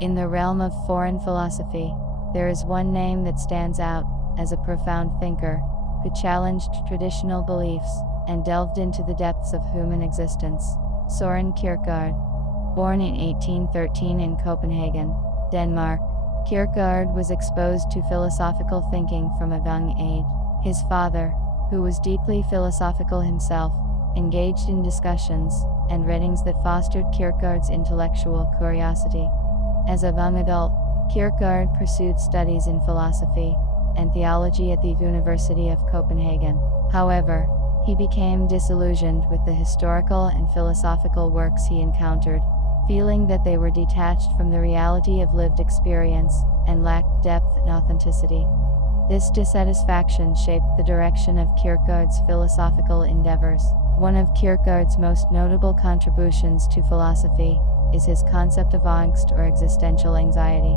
In the realm of foreign philosophy, there is one name that stands out as a profound thinker who challenged traditional beliefs and delved into the depths of human existence: Søren Kierkegaard. Born in 1813 in Copenhagen, Denmark, Kierkegaard was exposed to philosophical thinking from a young age. His father, who was deeply philosophical himself, engaged in discussions and readings that fostered Kierkegaard's intellectual curiosity. As a young adult, Kierkegaard pursued studies in philosophy and theology at the University of Copenhagen. However, he became disillusioned with the historical and philosophical works he encountered, feeling that they were detached from the reality of lived experience and lacked depth and authenticity. This dissatisfaction shaped the direction of Kierkegaard's philosophical endeavors. One of Kierkegaard's most notable contributions to philosophy is his concept of angst, or existential anxiety.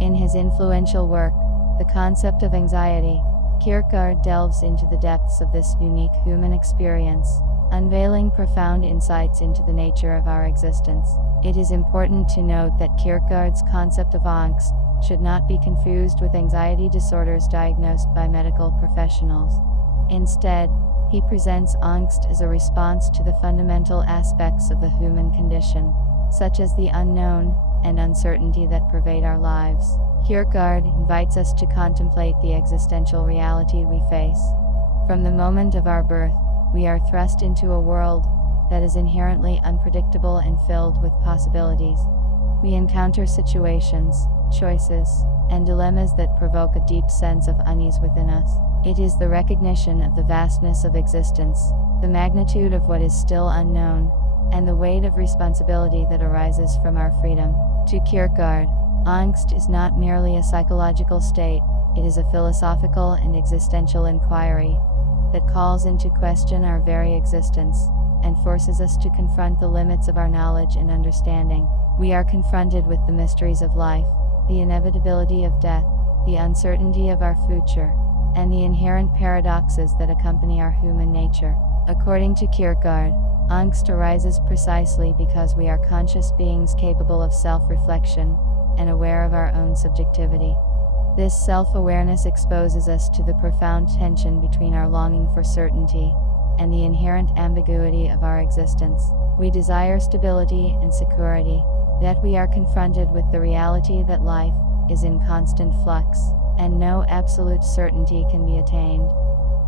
In his influential work, The Concept of Anxiety, Kierkegaard delves into the depths of this unique human experience, unveiling profound insights into the nature of our existence. It is important to note that Kierkegaard's concept of angst should not be confused with anxiety disorders diagnosed by medical professionals. Instead, he presents angst as a response to the fundamental aspects of the human condition, such as the unknown and uncertainty that pervade our lives. Kierkegaard invites us to contemplate the existential reality we face. From the moment of our birth, we are thrust into a world that is inherently unpredictable and filled with possibilities. We encounter situations, choices, and dilemmas that provoke a deep sense of unease within us. It is the recognition of the vastness of existence, the magnitude of what is still unknown, and the weight of responsibility that arises from our freedom. To Kierkegaard, angst is not merely a psychological state, it is a philosophical and existential inquiry that calls into question our very existence and forces us to confront the limits of our knowledge and understanding. We are confronted with the mysteries of life, the inevitability of death, the uncertainty of our future, and the inherent paradoxes that accompany our human nature. According to Kierkegaard, angst arises precisely because we are conscious beings capable of self-reflection and aware of our own subjectivity. This self-awareness exposes us to the profound tension between our longing for certainty and the inherent ambiguity of our existence. We desire stability and security, yet we are confronted with the reality that life is in constant flux, and no absolute certainty can be attained.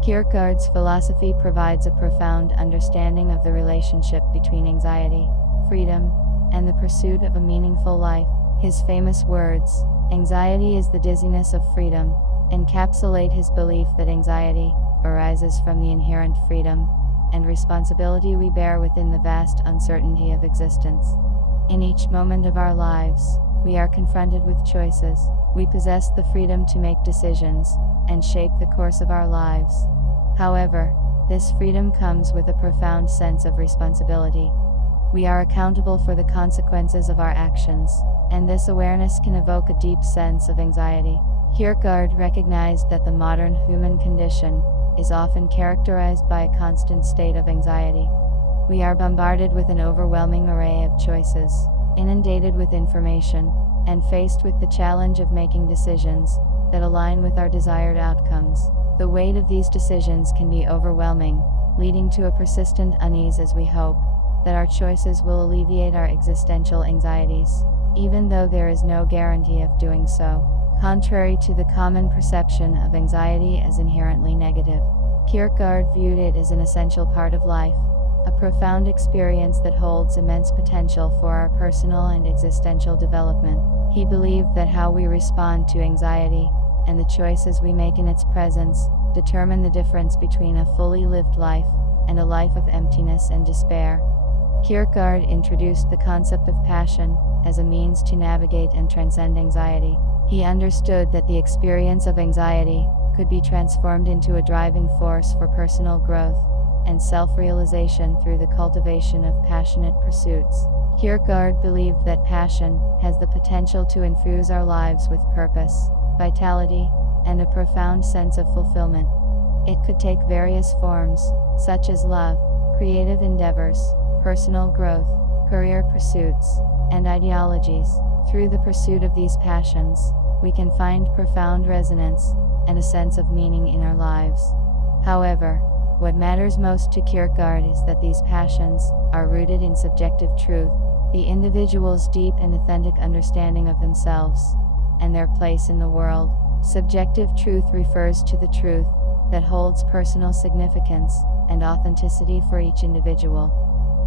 Kierkegaard's philosophy provides a profound understanding of the relationship between anxiety, freedom, and the pursuit of a meaningful life. His famous words, "Anxiety is the dizziness of freedom," encapsulate his belief that anxiety arises from the inherent freedom and responsibility we bear within the vast uncertainty of existence. In each moment of our lives, we are confronted with choices. We possess the freedom to make decisions and shape the course of our lives. However, this freedom comes with a profound sense of responsibility. We are accountable for the consequences of our actions, and this awareness can evoke a deep sense of anxiety. Kierkegaard recognized that the modern human condition is often characterized by a constant state of anxiety. We are bombarded with an overwhelming array of choices, inundated with information, and faced with the challenge of making decisions that align with our desired outcomes. The weight of these decisions can be overwhelming, leading to a persistent unease as we hope that our choices will alleviate our existential anxieties, even though there is no guarantee of doing so. Contrary to the common perception of anxiety as inherently negative, Kierkegaard viewed it as an essential part of life, a profound experience that holds immense potential for our personal and existential development. He believed that how we respond to anxiety and the choices we make in its presence determine the difference between a fully lived life and a life of emptiness and despair. Kierkegaard introduced the concept of passion as a means to navigate and transcend anxiety. He understood that the experience of anxiety could be transformed into a driving force for personal growth and self-realization through the cultivation of passionate pursuits. Kierkegaard believed that passion has the potential to infuse our lives with purpose, vitality, and a profound sense of fulfillment. It could take various forms, such as love, creative endeavors, personal growth, career pursuits, and ideologies. Through the pursuit of these passions, we can find profound resonance and a sense of meaning in our lives. However, what matters most to Kierkegaard is that these passions are rooted in subjective truth, the individual's deep and authentic understanding of themselves and their place in the world. Subjective truth refers to the truth that holds personal significance and authenticity for each individual.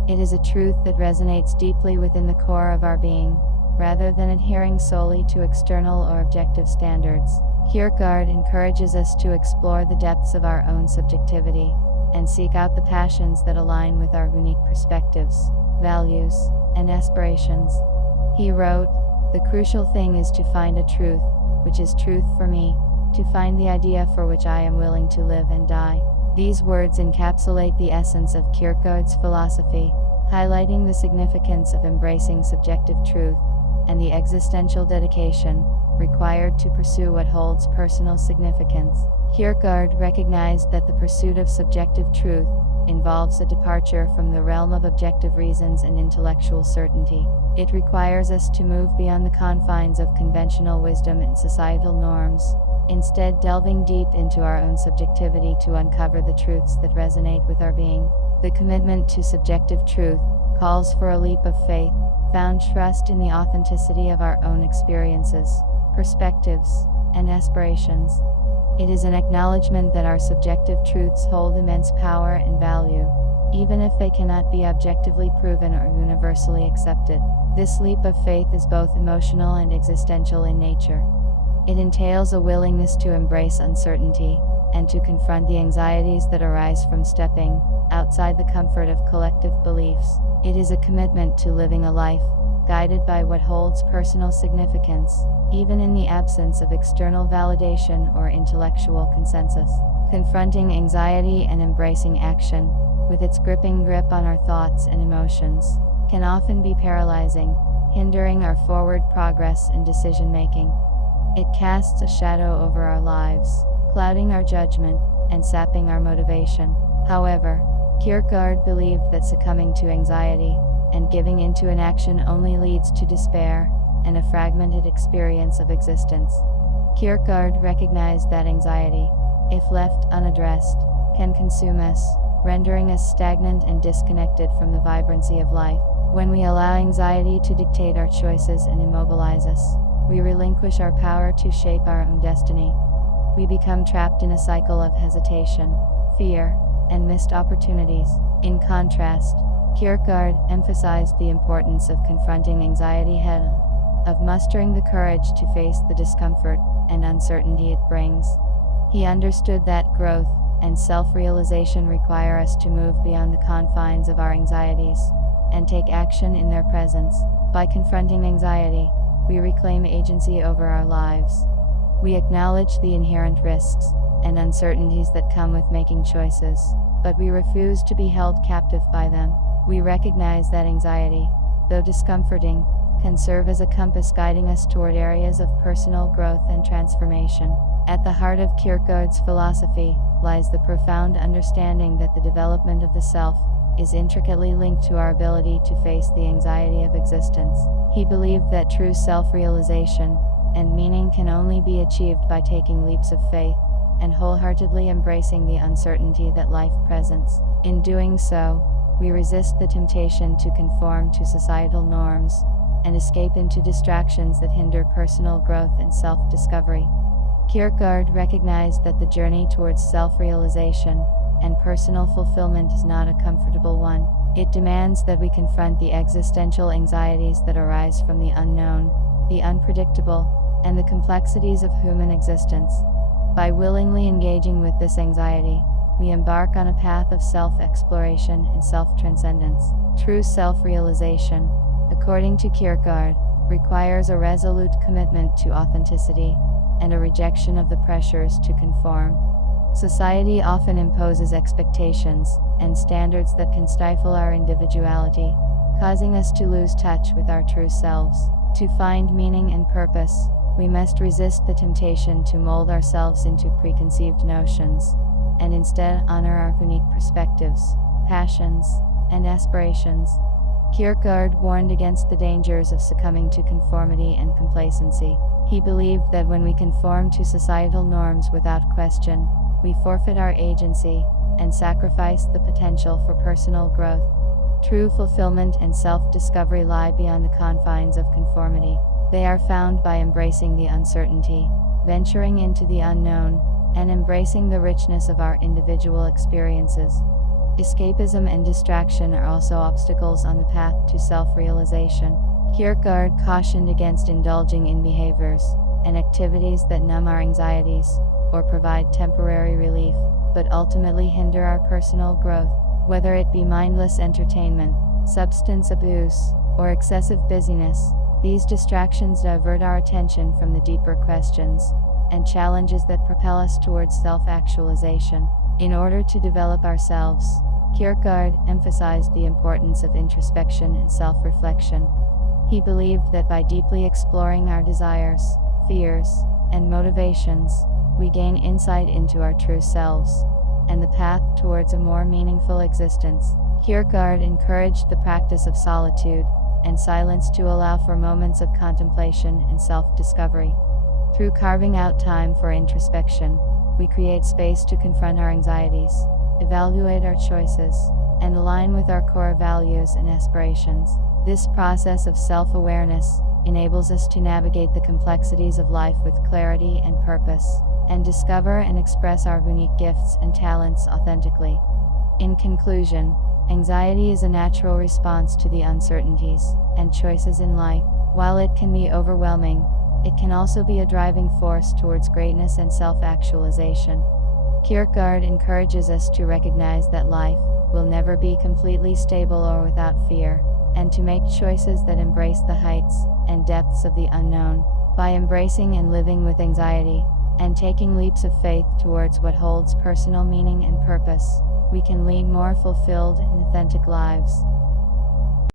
It is a truth that resonates deeply within the core of our being, rather than adhering solely to external or objective standards. Kierkegaard encourages us to explore the depths of our own subjectivity and seek out the passions that align with our unique perspectives, values, and aspirations. He wrote, "The crucial thing is to find a truth, which is truth for me, to find the idea for which I am willing to live and die." These words encapsulate the essence of Kierkegaard's philosophy, highlighting the significance of embracing subjective truth and the existential dedication required to pursue what holds personal significance. Kierkegaard recognized that the pursuit of subjective truth involves a departure from the realm of objective reasons and intellectual certainty. It requires us to move beyond the confines of conventional wisdom and societal norms, instead delving deep into our own subjectivity to uncover the truths that resonate with our being. The commitment to subjective truth calls for a leap of faith, found trust in the authenticity of our own experiences, perspectives, and aspirations. It is an acknowledgement that our subjective truths hold immense power and value, even if they cannot be objectively proven or universally accepted. This leap of faith is both emotional and existential in nature. It entails a willingness to embrace uncertainty and to confront the anxieties that arise from stepping outside the comfort of collective beliefs. It is a commitment to living a life guided by what holds personal significance, even in the absence of external validation or intellectual consensus. Confronting anxiety and embracing action, with its gripping grip on our thoughts and emotions, can often be paralyzing, hindering our forward progress and decision-making. It casts a shadow over our lives, clouding our judgment and sapping our motivation. However, Kierkegaard believed that succumbing to anxiety and giving into inaction only leads to despair and a fragmented experience of existence. Kierkegaard recognized that anxiety, if left unaddressed, can consume us, rendering us stagnant and disconnected from the vibrancy of life. When we allow anxiety to dictate our choices and immobilize us, we relinquish our power to shape our own destiny. We become trapped in a cycle of hesitation, fear, and missed opportunities. In contrast, Kierkegaard emphasized the importance of confronting anxiety head-on, of mustering the courage to face the discomfort and uncertainty it brings. He understood that growth and self-realization require us to move beyond the confines of our anxieties and take action in their presence. By confronting anxiety, we reclaim agency over our lives. We acknowledge the inherent risks and uncertainties that come with making choices, but we refuse to be held captive by them. We recognize that anxiety, though discomforting, can serve as a compass guiding us toward areas of personal growth and transformation. At the heart of Kierkegaard's philosophy lies the profound understanding that the development of the self is intricately linked to our ability to face the anxiety of existence. He believed that true self-realization and meaning can only be achieved by taking leaps of faith and wholeheartedly embracing the uncertainty that life presents. In doing so, we resist the temptation to conform to societal norms and escape into distractions that hinder personal growth and self-discovery. Kierkegaard recognized that the journey towards self-realization and personal fulfillment is not a comfortable one. It demands that we confront the existential anxieties that arise from the unknown, the unpredictable, and the complexities of human existence. By willingly engaging with this anxiety, we embark on a path of self-exploration and self-transcendence. True self-realization, according to Kierkegaard, requires a resolute commitment to authenticity and a rejection of the pressures to conform. Society often imposes expectations and standards that can stifle our individuality, causing us to lose touch with our true selves. To find meaning and purpose, we must resist the temptation to mold ourselves into preconceived notions, and instead honor our unique perspectives, passions, and aspirations. Kierkegaard warned against the dangers of succumbing to conformity and complacency. He believed that when we conform to societal norms without question, we forfeit our agency and sacrifice the potential for personal growth. True fulfillment and self-discovery lie beyond the confines of conformity. They are found by embracing the uncertainty, venturing into the unknown, and embracing the richness of our individual experiences. Escapism and distraction are also obstacles on the path to self-realization. Kierkegaard cautioned against indulging in behaviors and activities that numb our anxieties or provide temporary relief, but ultimately hinder our personal growth. Whether it be mindless entertainment, substance abuse, or excessive busyness, these distractions divert our attention from the deeper questions and challenges that propel us towards self-actualization. In order to develop ourselves, Kierkegaard emphasized the importance of introspection and self-reflection. He believed that by deeply exploring our desires, fears, and motivations, we gain insight into our true selves and the path towards a more meaningful existence. Kierkegaard encouraged the practice of solitude and silence to allow for moments of contemplation and self-discovery. Through carving out time for introspection, we create space to confront our anxieties, evaluate our choices, and align with our core values and aspirations. This process of self-awareness enables us to navigate the complexities of life with clarity and purpose, and discover and express our unique gifts and talents authentically. In conclusion, anxiety is a natural response to the uncertainties and choices in life. While it can be overwhelming, it can also be a driving force towards greatness and self-actualization. Kierkegaard encourages us to recognize that life will never be completely stable or without fear, and to make choices that embrace the heights and depths of the unknown. By embracing and living with anxiety, and taking leaps of faith towards what holds personal meaning and purpose, we can lead more fulfilled and authentic lives.